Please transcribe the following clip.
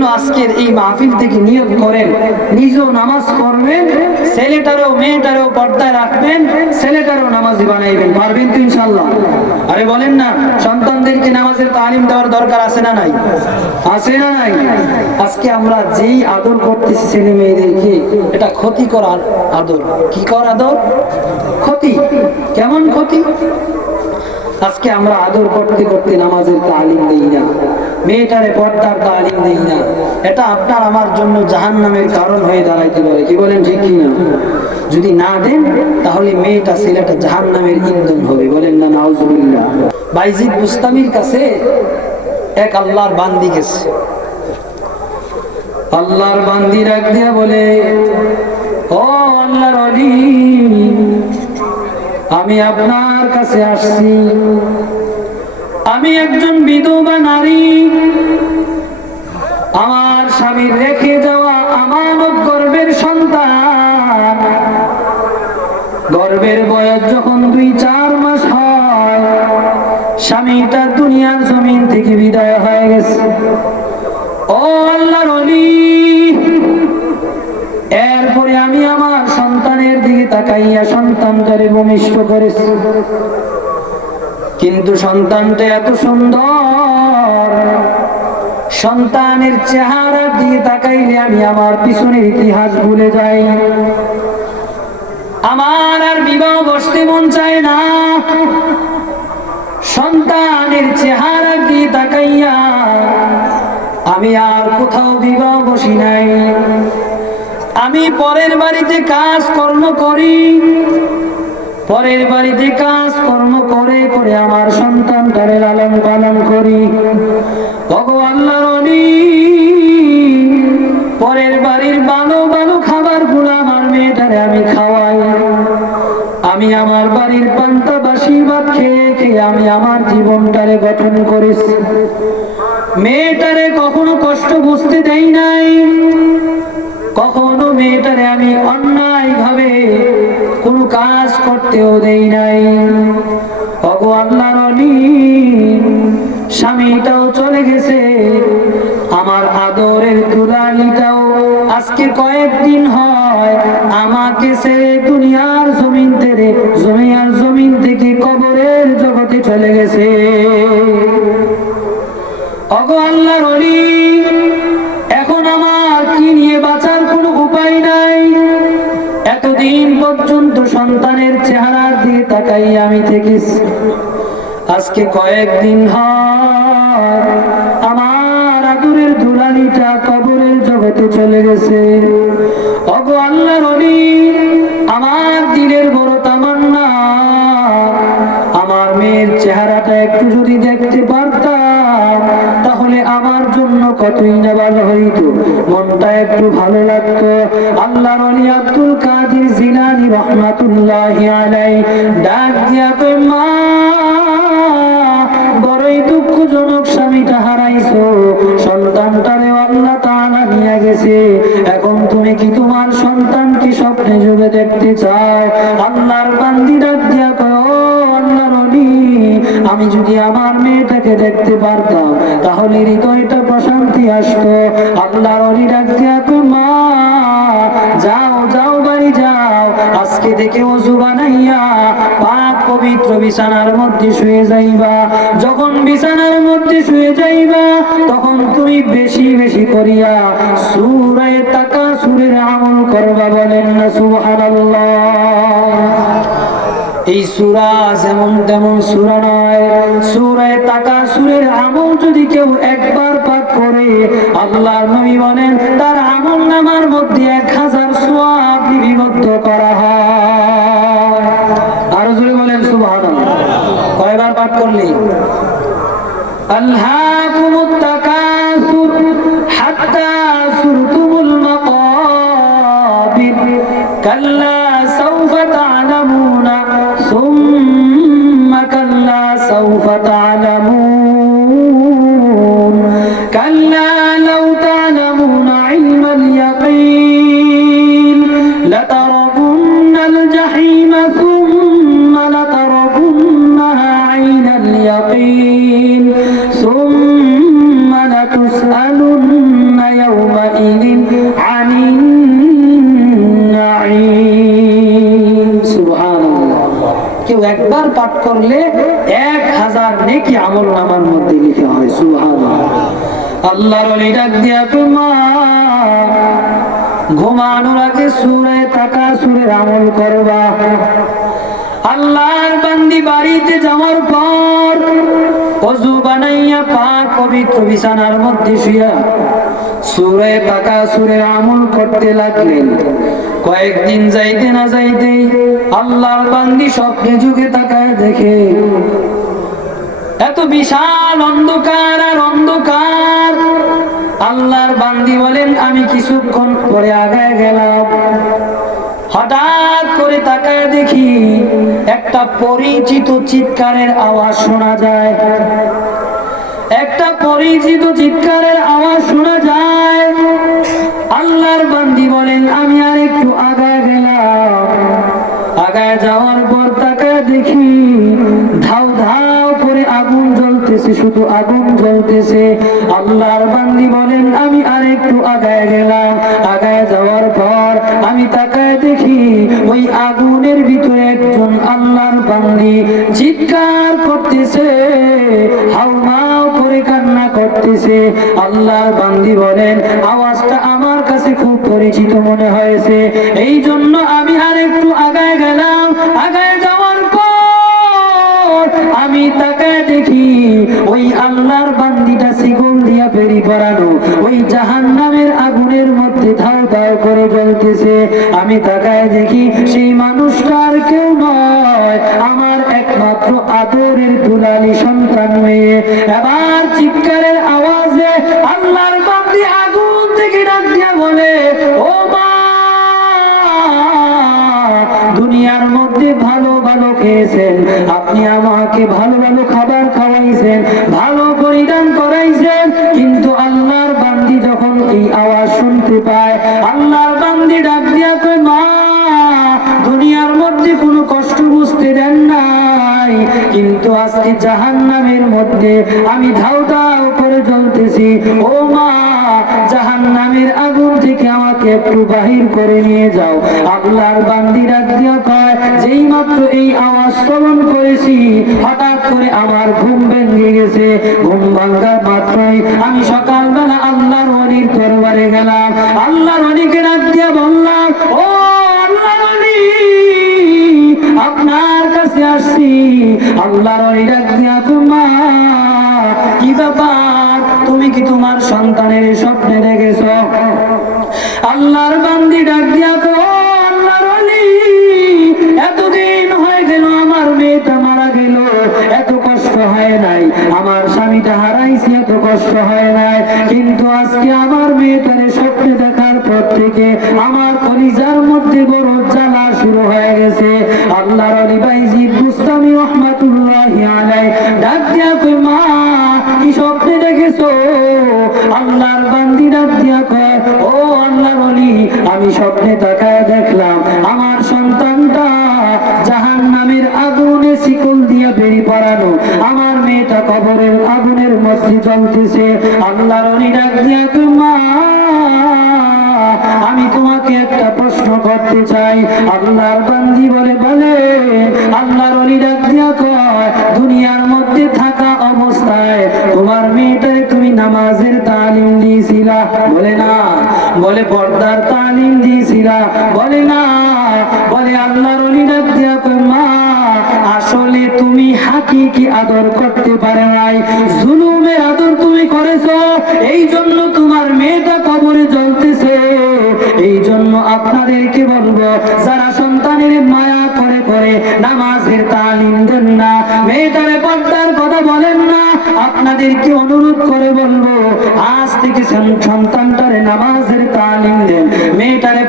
জন্য আজকের এই মাহফিল থেকে নিয়ত করেন, নিজেও নামাজ পড়বেন, ছেলেটারও মেয়েটারও পর্দায় রাখবেন, ছেলেটারও নামাজি বানাইবেন। পারবেন তো ইনশাআল্লাহ? আরে বলেন না, সন্তানদেরকে নামাজের তালিম দেওয়ার দরকার আছে না নাই? আছে না নাই? আজকে আমরা যেই আদর করতেছি ছেলে মেয়েদেরকে, এটা ক্ষতিকর আদর। কি কর আদর? ক্ষতি। কেমন ক্ষতি? আজকে আমরা আদর করতে করতে নামাজের তালিম দেই না, মেয়েটারে পর্দার তালিম দেই না। এটা আপনার আমার জন্য জাহান্নামের কারণ হয়ে দাঁড়াইতে পারে। কি বলেন, ঠিক কি না? যদি না দেন তাহলে মেয়েটা ছেলেটা জাহান্নামের ইন্ধন হবে। বলেন না নাউজুবিল্লাহ। বাইজিদ বুস্তামির কাছে এক আল্লাহর বান্দি গেছে। আল্লাহর বান্দি ডাক দিয়া বলে, ও আল্লাহর ওলি, আমি আপনার কাছে আসছি। আমি একজন বিধবা নারী, আমার স্বামীর রেখে যাওয়া আমানত গর্ভের সন্তান, গর্ভের বয়স যখন 2-4 মাস হয়, স্বামীটা দুনিয়ার জমিন থেকে বিদায় হয়ে গেছে। ও আল্লাহর ওলি, এরপরে আমি আমার সন্তানের দিকে তাকাইয়া সন্তানটারে ভূমিষ্ঠ করেছি, কিন্তু সন্তানটা এত সুন্দর, সন্তানের চেহারা দিয়ে তাকাইলে আমি আমার পিছনের ইতিহাস ভুলে যাই। আমার আর বিবাহ বসতে মন চায় না। সন্তানের চেহারা দিয়ে তাকাইয়া আমি আর কোথাও বিবাহ বসি নাই। আমি পরের বাড়িতে কাজ কর্ম করি, পরের বাড়িতে কাজ কর্ম করে করে আমার সন্তানটারে লালন পালন করি। ওগো আল্লাহর ওলি, পরের বাড়ির ভালো ভালো খাবারগুলো আমার মেয়েটারে আমি খাওয়াই। আমি আমার বাড়ির পান্তা বাসি ভাত খেয়ে খেয়ে আমি আমার জীবনটারে গঠন করেছি। মেয়েটারে কখনো কষ্ট বুঝতে দেই নাই, কখনো মেয়েটারে আমি অন্যায় ভাবে কোনো কাজ করতেও দেই নাই। ওগো আল্লাহর ওলি, স্বামীটাও চলে গেছে, আমার আদরের দুলালিটাও আজকে কয়েকদিন হয় আমাকে ছেড়ে দুনিয়ার জমিন থেকে কবরের জগতে চলে গেছে। ওগো আল্লাহর ওলি, এখন আমার কি নিয়ে বাঁচার কোনো উপায় নাই। এতদিন পর্যন্ত সন্তানের চেহারার দিকে তাকাই আমি থেকেছি, আজকে কয়েকদিন হয় আমার আদরের দুলালিটা কবরের জগতে চলে গেছে। ওগো আল্লাহর ওলি, আমার দিলের বড় তামান্না, আমার মেয়ের চেহারাটা একটু যদি দেখতে পারতাম তাহলে আমার জন্য কতই না ভালো হইতো, মনটা একটু ভালো লাগতো। আল্লাহর ওলি আব্দুল কাদের জিলানী রাহমাতুল্লাহি আলাইহি ডাক দিয়া কই, মা, বড়ই দুঃখজনক, স্বামীটা হারাইছো, সন্তানটারে আল্লাহ তাআলা নিয়ে গেছে। এখন তুমি কি তোমার সন্তানকে স্বপ্নে যুগে দেখতে চাও? আল্লাহর বান্দি ডাক দিয়া কয়, ও আল্লাহর ওলি, আমি যদি আমার মেয়েটাকে দেখতে পারতাম তাহলে হৃদয়টা প্রশান্তি আসতো। আল্লাহর ওলি ডাক দিয়া কয়, মা, যাও যাও, বাড়ি যাও, আজকে থেকে ওযু বানাইয়া পাক পবিত্র বিছানার মধ্যে শুয়ে যাইবা। যখন বিছানার মধ্যে শুয়ে যাইবা তখন তুমি বেশি বেশি করিয়া সূরা তাকাসুরের আমল করবা। বলেন না সুবহানাল্লাহ। এই সূরা যেমন তেমন সূরা নয়, সূরা তাকাসুরের আমল যদি কেউ একবার পাঠ করে, আল্লাহর নবী বলেন তার আমল নামার মধ্যে 1000 সওয়াব লিপিবদ্ধ করা হয়। আরো জোরে বলেন সুবহানাল্লাহ। কয়বার পাঠ করলে? আলহাকুমুত তাকাসুর হাত্তা সুরতুমুল মাকাবির, কাল্লা সাওফা তা'লামুনা সুম্মা কাল্লা সাওফা তা'লামুন, কাল্লা লাউ তা'লামুনা ইলমাল ইয়াকিন লাতারাবুন্নাল জাহিমা সুম্মা লাতারাবুন্নাহা আইনাল ইয়াকিন সুম্মা লাতুসআলুন্না আনিন নাঈম। সুবহানাল্লাহ। কেউ একবার পাঠ করলে 1000 নেকি আমলনামার মধ্যে লিখা হয়। সুবহানাল্লাহ। আল্লাহর ওলি ডাক দিয়া মা, ঘুমানোর আগে সূরা তাকাসুরের আমল করবা। আল্লাহর বান্দি বাড়িতে যাওয়ার পর ওযু বানাইয়া পাক পবিত্র বিছানার মধ্যে শুয়া সূরা তাকাসুরের আমল করতে লাগলেন। কয়েকদিন যাইতে না যাইতে আল্লাহর বান্দি স্বপ্নে যুগে তাকায় দেখে এত বিশাল অন্ধকার আর অন্ধকার। আল্লাহর বান্দি বলেন আমি কিছুক্ষণ পরে আগায় গেলাম, হঠাৎ করে তাকায় দেখি একটা পরিচিত চিৎকারের আওয়াজ শোনা যায়। একটা পরিচিত চিৎকারের আওয়াজ শোনা যায়। আল্লাহর বান্দি বলেন আমি আর একটু আগায় গেলাম। আগায় যাওয়ার পর তাকায় দেখি ধাউ ধাউ করে আগুন জ্বলতেছে, শুধু আগুন জ্বলতেছে। আল্লাহর বান্দি বলেন আমি আর একটু আগায় গেলাম। আগায় যাওয়ার পর আমি তাকায় দেখি ওই আগুনের ভিতরে একজন আল্লাহর বান্দি চিৎকার করতেছে, হাউমাউ করে কান্না করতেছে। আল্লাহর বান্দি বলেন আওয়াজটা আমার কাছে খুব পরিচিত মনে হয়েছে, এই জন্য আমি আর একটু আগায় গেলাম। আগায় যাওয়ার পর আমি তাকায় দেখি ওই আল্লাহর বান্দিটা শিকল দিয়া বেরি পরানো ওই জাহান্নামের আগুনের মধ্যে ধাও ধাও করে জ্বলতেছে। আমি তাকায় দেখি সেই মানুষটার কেউ নয়, আমার একমাত্র আদরের দুলালী সন্তান মেয়ে। এবার চিৎকারের আওয়াজে আল্লাহর বান্দি আগুন থেকে ডাক দিয়া বলে ও মা, দুনিয়ার মধ্যে ভালো ভালো খেয়েছেন আপনি, আমাকে ভালো ভালো খাবার খাওয়াইছেন, ভালো পরিধান করাইছেন, কিন্তু আল্লাহর বান্দি যখন এই আওয়াজ শুনতে পায় আল্লাহর বান্দি ডাক দিয়া কয় মা, দুনিয়ার মধ্যে কোনো কষ্ট বুঝতে দেন নাই, কিন্তু আজকে জাহান্নামের মধ্যে আমি ধাউ ধাউ করে জ্বলতেছি। ও মা, জাহান্নামের আগুন থেকে আমাকে একটু বাহির করে নিয়ে যাও। আল্লাহর বান্দি ডাক দিয়া কয় যেই মাত্র এই আওয়াজ শ্রবণ করেছি হঠাৎ করে আমার ঘুম ভেঙে গেছে। ঘুম ভাঙার মাত্রই আমি সকালবেলা আল্লাহর ওলির দরবারে গেলাম। আল্লাহর ওলিকে ডাক দিয়া বললাম ও আল্লাহর ওলি, আপনার কাছে আসছি। আল্লাহর ওলি ডাক দিয়া মা, কি ব্যাপার, তুমি কি তোমার সন্তানের স্বপ্নে দেখেছ? আল্লাহর বান্দি ডাক দিয়া আল্লাহর ওলি, এতদিন হয়ে গেল আমার মেয়েটা মারা গেল, এত কষ্ট হয় নাই, আমার স্বামীটা হারাইছি, এত কষ্ট হয় নাই, কিন্তু আজকে আমার মেয়েটারে স্বপ্নে দেখার পর থেকে আমার কলিজার মধ্যে বড় জ্বালা শুরু হয়ে গেছে। আল্লাহর ওলি বাইজিদ বুস্তামি রাহমাতুল্লাহি আলাইহি ডাক দিয়া কই মা, কি স্বপ্নে দেখেছো? আল্লাহর বান্দি ডাক দিয়া কয় ও আল্লাহর ওলি, আমি স্বপ্নে তাকায় দেখলাম আমার সন্তানটা জাহান্নামের আগুনে শিকল দিয়া বেরি পরানো, আমার মেয়েটা কবরের আগুনের মধ্যে জ্বলতেছে। আল্লাহর ওলি ডাক দিয়া কই মা, আমি তোমাকে একটা প্রশ্ন করতে চাই। আল্লাহর বান্দি বলে আল্লাহর ওলি ডাক দিয়া কয় দুনিয়ার মধ্যে থাকা অবস্থায় তোমার মেয়েটারে তুমি নামাজের তালিম দিয়েছিলা? বলে না। বলে পর্দার তালিম দিয়েছিলা? বলে না। বলে আল্লাহর ওলি ডাক দিয়া কয় মা, আসলে তুমি হাকিকি আদর করতে পারে নাই, জুলুমের আদর তুমি করেছো, এই জন্য তোমার মেয়েটা কবরে জ্বলতেছে। এই জন্য আপনাদেরকে বলবো, যারা সন্তানের মায়া করে করে নামাজের তালিম দেন না, মেয়েটারে পর্দার কথা বলেন না, আপনাদেরকে অনুরোধ করে বলবো আজ থেকে সন্তানটারে নামাজের তালিম দেন, মেয়েটারে